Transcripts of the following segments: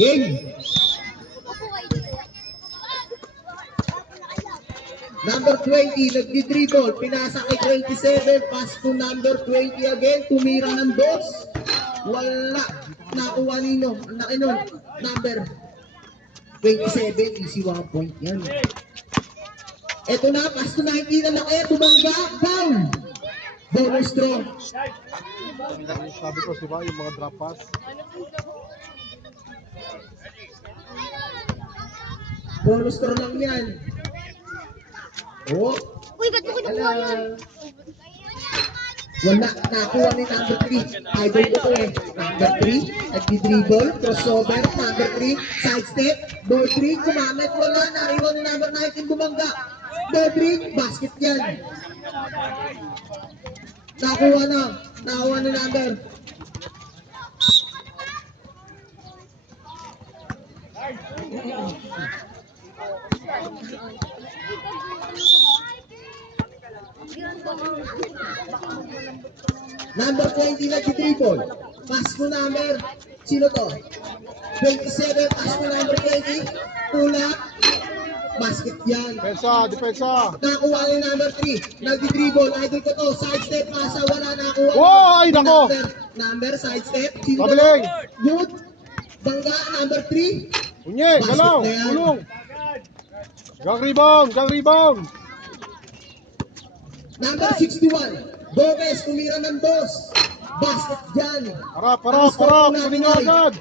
Game. Number 20, nagdi-dribble, pinasa kay 27, pass to number 20 again, tumira ng dos. Wala, nakuha nino, ang laki nun, number 27, easy 1 point yan. Eto na, pass to 19 na laki, bumangga, foul. Bonus draw. Sabi ko, diba, yung mga drop pass. Bonus draw lang yan. Oh. Uy, ba't mo kinukuha yan? Wala, nakuha ni number 3. Idol ko to eh. Number 3, nagdi-dribble, crossover, number 3, sidestep, ball 3, kumamit, wala, nariwan ni number 19, bumangga. Ball 3, basket yan. Nakuha ni number. Number 20 nagdi-dribble. Pass mo number. Sino to? 27, pass mo number 20. Tulak. Basket yan. Depensa. Nakuha ni number 3. Nagdi-dribble. Idol ko to. Sidestep. Pasa. Wala nakuha. Wow! Ay, nako! Number sidestep. Sino to? Pabiling. Good. Bangga. Number 3. Unye, galaw. Tulong. Gang rebound. Number 61. Gomez. Tumira ng dos. Basket dyan. Harap. Kunin nga agad.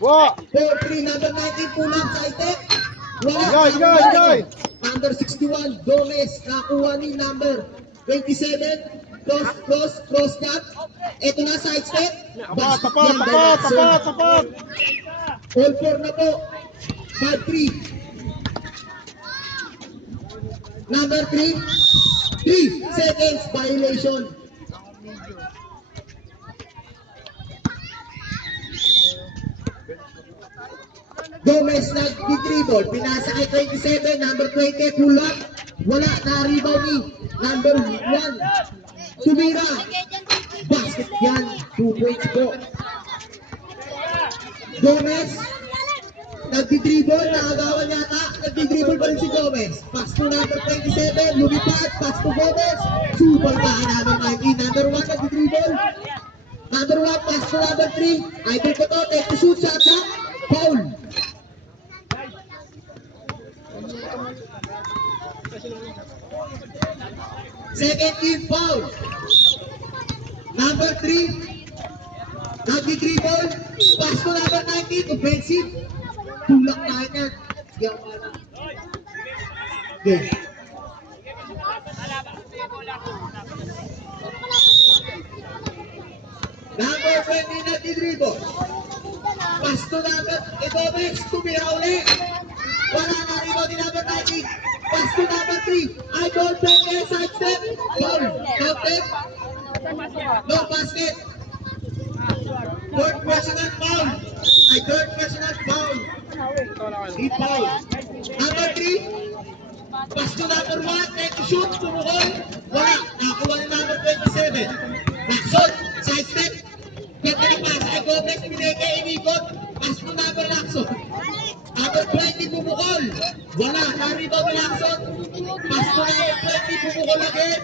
Wa! 4-3, number 19, pulang sidestep. Wala. Igay. Number 61, Gomez. Nakuha ni number 27. Cross cut. Ito na, sidestep. Tapat. All 4 na po. 5-3. Number 3. 3 seconds violation. Gomez nag-dribble, pinasa kay 27, number 20, pull up, wala, na-rebound ni number 1, tumira, basket yan, 2 points po. Gomez, nag-dribble, nakagawan yata, nag-dribble pa rin si Gomez, pass to number 27, lumipad, pass to Gomez, super pa, number 19, number 1, nag-dribble, number 1, pass to number 3, idol ko to, take to shoot, shot na, foul. Second team foul. Number 3. Nagdi-dribble. Pass to number 19. Offensive. Tulak na yan. Okay. Number 20 nagdi-dribble. Pass to number. Ito Bex. Tumira ulit. Wala na rin ni number 19. Pass to number 3. Idol Penge, sidestep. Foul. Counted. No basket. Third personal foul. Third personal foul. He foul. Number 3. Pass to number 1. Take to shoot. Tumukol. Wala. Nakakuha ni number 27. Maxon. Sidestep. Ganda na pass. Ay Gomez. Pineke. Inikot. Pass to number Maxon. Number 20 bumukol. Wala. Na-rebound ni Lacson. Pass to number 20 bumukol again.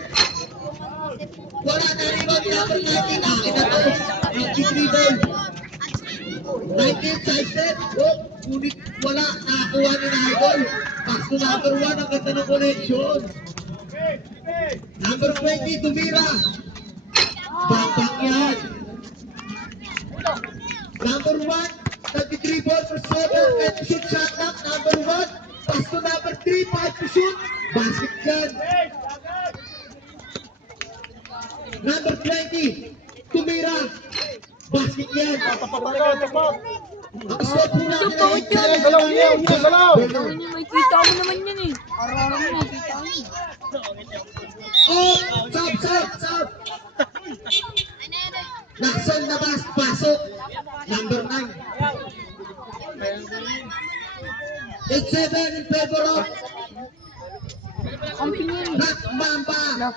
Wala. Na-rebound ni number 19. Akin na to. Nag-dribble. 19 sidestep. Ngunit wala. Nakakuha ni Idol. Pass to number 1. Ang ganda ng connection. Number 20 tumira. Bang yan. Number 1. Nag-dribble for 7 and shoot shot up. Number 1. Pass to number 3. 5 to shoot. Basket yan. Number 20. Tumira. Basket yan. Tapat. Ang shot po natin ay Galaw. May kita mo naman yan eh. Araw-araw mo nakita mo. Oh! Stop! Lacson na pasok. Number 9. 8-7 in favor of Black Mamba.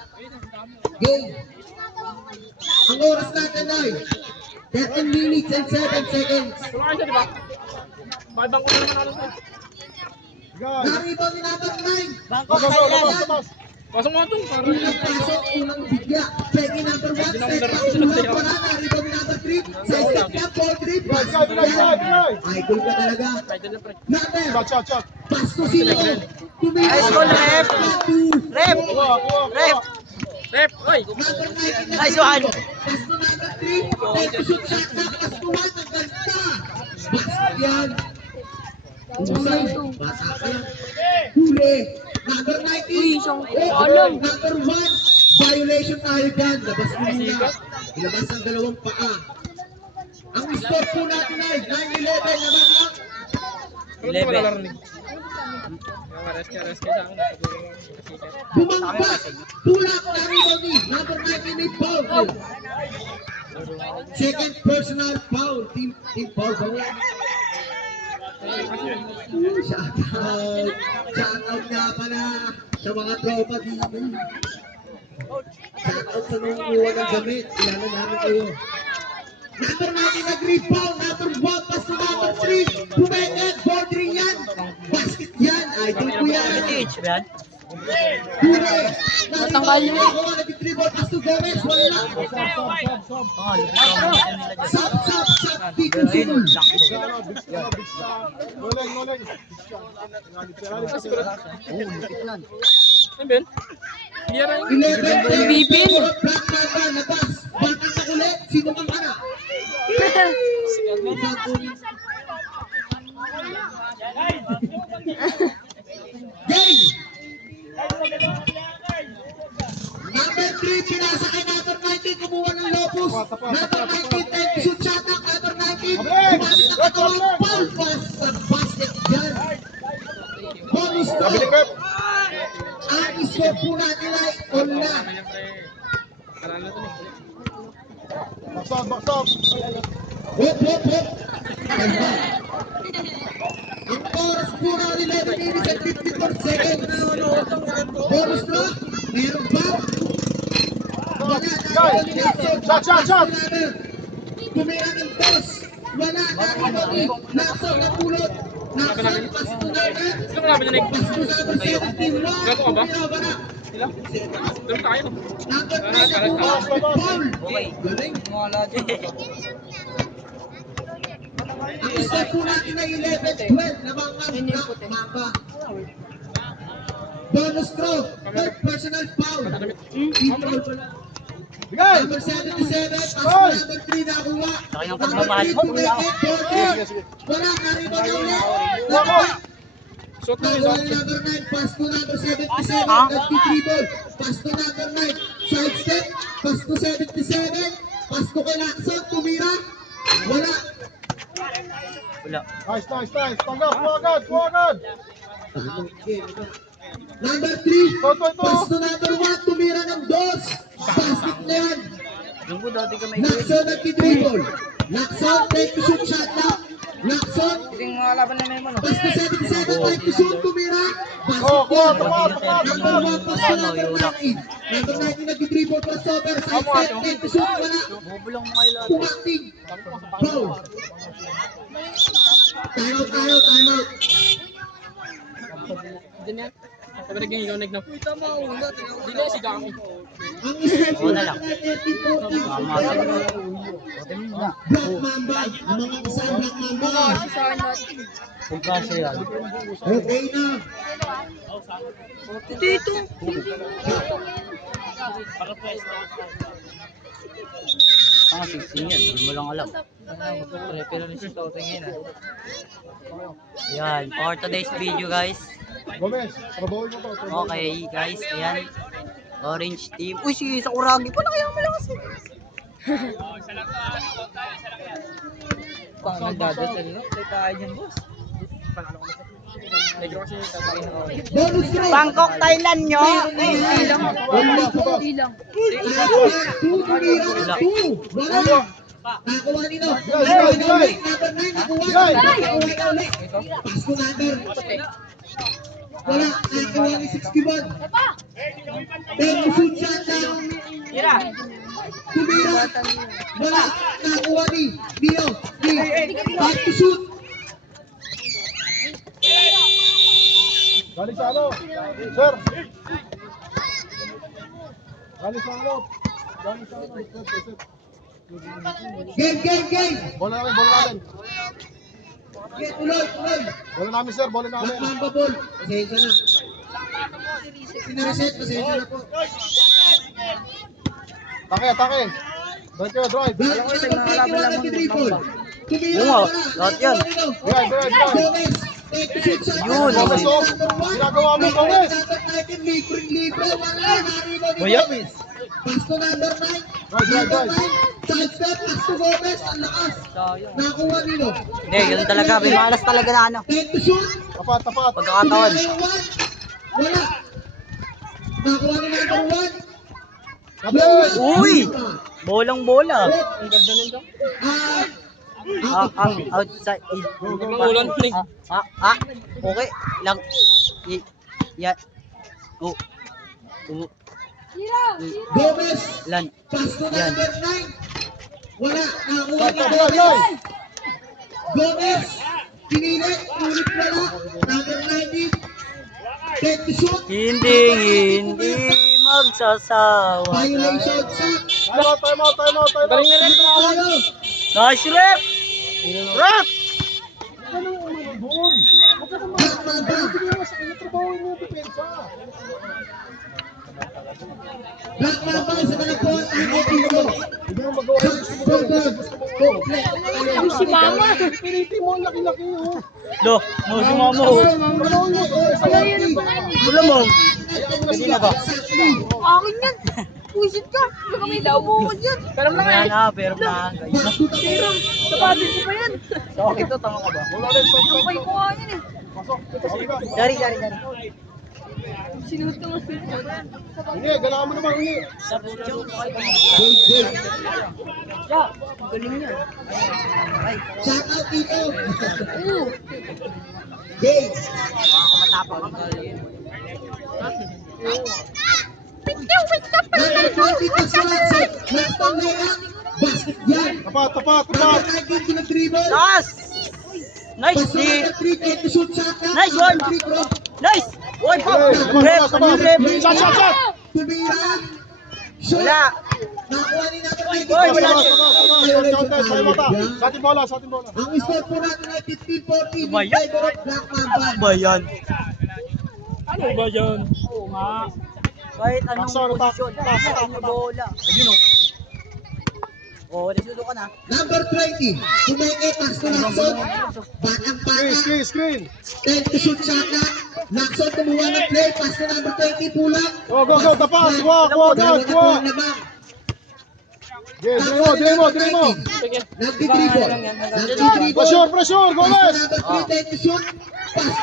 Game. Ang oras natin ay 13 minutes and 7 seconds. Wala kayo siya, di ba? Bakit ko na naman ako sa... Guys. Na-rebound ni number 9. Labas, labas, labas. Pasok mo ito, para... Unang pasok, unang bigya. Peggy number 1, step back, unang para. Na-rebound ni number 3. Sa step niya, ball 3. Pass Guys, guys, guys, guys. idol ka talaga. Idol na, pre. Number, Shot, shot. pass to sino. Tumira. High school rep. Rep! Kuha, kuha, Rep! kuha. Rep, oy! Number 19. Nice one. Pass to number 3. Take to shoot shot na. Pass to 1. Ang ganda. Basket yan. Husay. Basa ka lang. Huli. Number 19. Uy, isang Oh, alam. number 1. Violation tayo dyan. Labas mo muna. Ilabas ang dalawang paa. Ang score po natin ay 9-11 na mga 11. Reske sa akin. bumangba. Tulak na rebound ni number 19 may foul. Second personal foul. Team foul ba? Shoutout nga pala sa mga tropa dito. Shoutout sa nunguha ng gamit. Kilala namin kayo. Number 19 nag-rebound. Number 1 pass to number 3. Bumengad. Ball 3 yan. Basket yan. Idol ko yan. Age, man. Huli. Matanggal yun. Ako nga nag-dribble. Pass to Gomez. Wala. Oh, lupit ang mga nila dyan. Sap. Dito sunod. Big shot, big shot, big shot. Noleng, noleng. Big shot. Ngalit, ngalit. Ano, Ben? Hindi yan rin. 11. Bibin. Black Mamba. Labas. Batang na kulit. Sino kang para? Game! Number 3, pinasa kay number 19, kumuha ng Lopus. Number 19, time to shoot shot ang number 19. Kumamit ang katawang foul pass sa basket dyan. Bonus to. Sabi ni Pep. Ang score po natin ay all na. Karala to eh. Box out, box out. Hop. Kalma. Ang oras po na 11 minutes and 54 seconds. Bonus to. Meron ba? Wala. Shot. Tumira ng boss. Wala. Naribagi. Nasok na pulot. Nasok. Pasto na na. Sino mo laban niya, Nick? Pasto number 17. Gato ka ba? Tumira ba na? Sila? Doon tayo. Number 9 na kumuha. Foul. Galing. Ang score po natin ay 11-12 na mga mamba. Bonus throw. Third personal foul. Foul pala. Bigay. Number 77, pass to number 3 nakuha. Laki ng Number pagmamahal 3, mo. tumekit, ball Sige. wala, naribo na ulit. Wako. Shot na yun, Nakuha shot. ni number 9, pass to number 77, nag-dribble. Pass to number 9, side step, pass to 77, pass to kay Lacson, tumira. Wala. Wala. Nice. Tanggap, kuha agad. Number 3, Ito. pass to number 1, tumira ng dos. Basket na yan. Lunggo dati ka may Lacson nag-dribble. Lacson, take to shoot shot na. Lacson, Yung mga laban na may mo, no? pass to 77, take to shoot, tumira. Oh, Basket kuha. yan. Number 1, pass to number 19. Number 19 nag-dribble, crossover, side step, take to shoot, wala. Bubulong mo kayo lahat. Pumakting. Foul. Time out. Diyan yan. Sabi na ganyan, ikaw nag-nap. Hindi na si Gami. Ang isang Oo na lang. 13-14. Black Mamba. Ang mga kasama Black Mamba. Kung kasi yan. Okay na. Dito. Mga sixing yan. Hindi mo lang alam. Pero rin si Toto ngayon. Ayan. For today's video guys. Gomez, trabaho mo to. Okay guys. Ayan. Orange team. Uy, si Sakuragi pa na kaya malakas eh. Pang nagdadasal no? Tayo tayo dyan boss. Negro kasi tatayin ako. Bonus throw. Bangkok, Thailand nyo! Hindi lang. Only two. Hindi lang. Two tumira ng two. Wala. Nakuha nino. Number 9 nakuha. Nakuha na ulit. Pass to number. Wala. Nakuha ni 61. Then shoot shot down. Tumira. Wala. Nakuha ni Dino. Back to shoot. Galing sa ano? Sir! Galing sa ano? Galing sa ano? Sir. Game. Bola namin, bola namin. Game, tuloy. Bola namin, sir, bola namin. Mamba ball. Pasensya na. Pinareset, pasensya na po. Atake. Drive kayo, drive. Black number 21 nag-dribble. Tumira. Oo nga, Wala. lahat yan. Drive. Gomez. Take the shoot shot. Yun. Gomez, oh. Ginagawa mo, Gomez. Number 19, libre. Wala. Naribo ni Kuya. Gomez. Pass to number 9. Drive. Sidestep, pass to Gomez. Ang lakas. Nakuha nilo. Hindi, ganun talaga. May malas talaga na ano. Take the shoot. Tapat. Pagkakataon. Tumira yung one. Wala. Nakuha ni number 1. Gabi! Uy! Bolang bola. Outside. Ulan na eh. Okay. Lang. Yan. Oh. Gomez. Lan. Pass to Yan. number 9. Wala. Nakuha ni Drive. Gomez. Gomez. Pinilit. Ulit wala. Number 19. Take the shoot. Hindi magsasawa. Violation shot. Time out. Galing na rin. Tayo. Nice rep! Rep! Black Mamba. Black Mamba sa kalagpuan. Time out dito. Hindi mo magawa yung gusto mo gawin. Ay, si Mama. Piniti mo, ang laki-laki oh. Do, mo si mama. Wala yan ang pangalan. Wala mo. Hindi na ba? Akin yan. Pusit ka. Baka may bubukod yan. Pero na nga. Pero na. Pero, sabatin ko pa yan. Okay to, tama ka ba? Wala rin, stop. Lupay ko nga yan eh. Pasok. Sorry. Sinuot ko nga. Hindi, galakan mo naman, hindi. Galing yan. Shout out dito. Oo. Game. Matapang ang galing. Number 20 Kasulatse. Left on layup. Basket yan. Tapat. Number 19 pinag-dribble. Nice! Nice! Pass to number 3. Take the shoot shot. Nice one. Number 3 cross. Nice! One! Tapat. Rep! Shot. Tumira. Shoot. Wala! Nakuha ni number 19. Oy, wala. Sa ating bola. Ang score po natin ay 15-14 in Ba yan? favor of Black Mamba. Ba yan? Ano ba yan? Oo nga. Kahit anong Pasok, posisyon, pasok, pasok yung bola. Ayun o. Oh, nasulo ka na. Number 20. Kumeke, pass to Lacson. Batang-batang. Screen. Take the shoot shot na. Lacson kumuha ng play. Pass to number 20. Pulang. Go. Tapat. Kuha. Naman. Demo. Sige. Nagtitribol. Pressure. Pass Gomez. to number 3. Take the shoot. Pass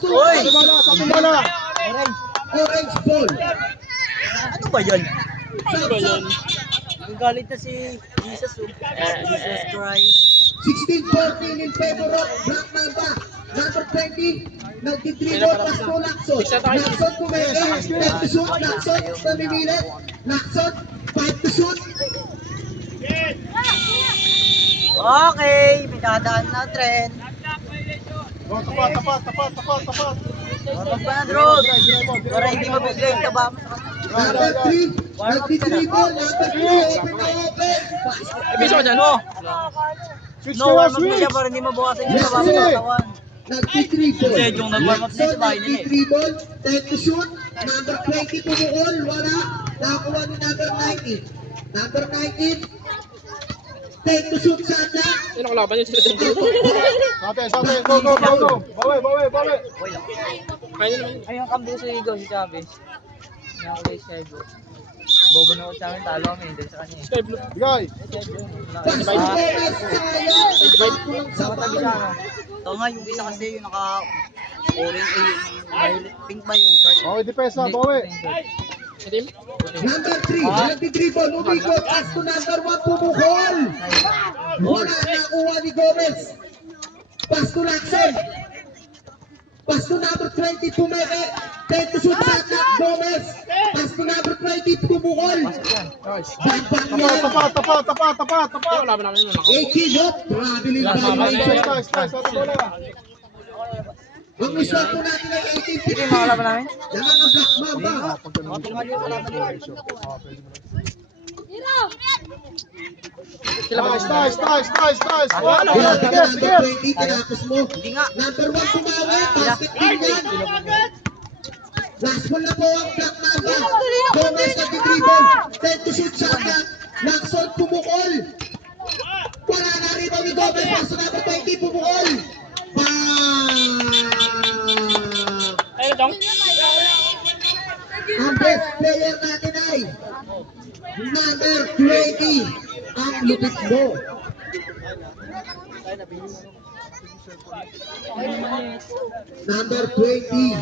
to. Oy! Sa ating bola. Orange ball. Ano ba yan? Ano ba yan? Galit na si Jesus. Jesus Christ. 16-14 in favor of Black Mamba. Number 20. Nagtitribol. Pass to Lacson. Lacson kumeke. Take the shoot. Lacson namimilit. Lacson. 5 to shoot. Okay, may dadaan na trend. Tapat. Warm pa na drone. Para hindi mabigla yung taba mo sa kanila. Number 3. Nagtitribol. Number 2. Open na open. Ibig sabihin mo. Switch No, warm up na siya para hindi mabawasan yung taba mo sa katawan. Nagtitribol. Kasi yung nag-warm up siya sa bahay nila eh. Nagtitribol. Take to shoot. Number 20 pumuol. Wala. Nakakuha ni number 19. Number 19. Take to shoot shot na. Sino kalaban niya sila dito? Sa atin. Go. Bawi. Okay lang. Kaya naman. Ay, yung kampo sa ligaw si Chavez. Nakakulay siya ito. Bobo na ko sa amin, talo kami. Dahil sa kanya eh. Sky blue. Bigay. Pass to Gomez. Sayang. Kulang sa Dapat tabi foul. sa ano. Ito nga, yung isa kasi yung naka-orange, yung violet pink ba yung card? Bawi, depensa. Bawi. Itim? Number 3. Nagtitribol. Umikot. Pass to number 1 pumukol. Wala. Nakuha ni Gomez. Pass to Lacson. Pass to number 20 pumeke. 10 to shoot shot clock, Gomez. Pass to number 20, pumukol. Nice. Backpack niya. Tapat. Wala ba namin yun? 18 shot. Traveling Nice, violation. nice. Ate bola. Ang result po natin ay 18-15. Sige, makala ba namin? Yan ang Black Mamba. Nice. Wala. Grabe ka, Sige. number 20, tinapos mo. Number 1 tumawi, basket din yan. Last ball na po ang Black Mamba. Gomez nag-dribble. 10 to shoot shot clock. Lacson pumukol. Wala na rebound ni Gomez. Pass to number 20, pumukol. Ayun, Dong. Ang best player natin ay number 20. Ang lupit mo. Number 20.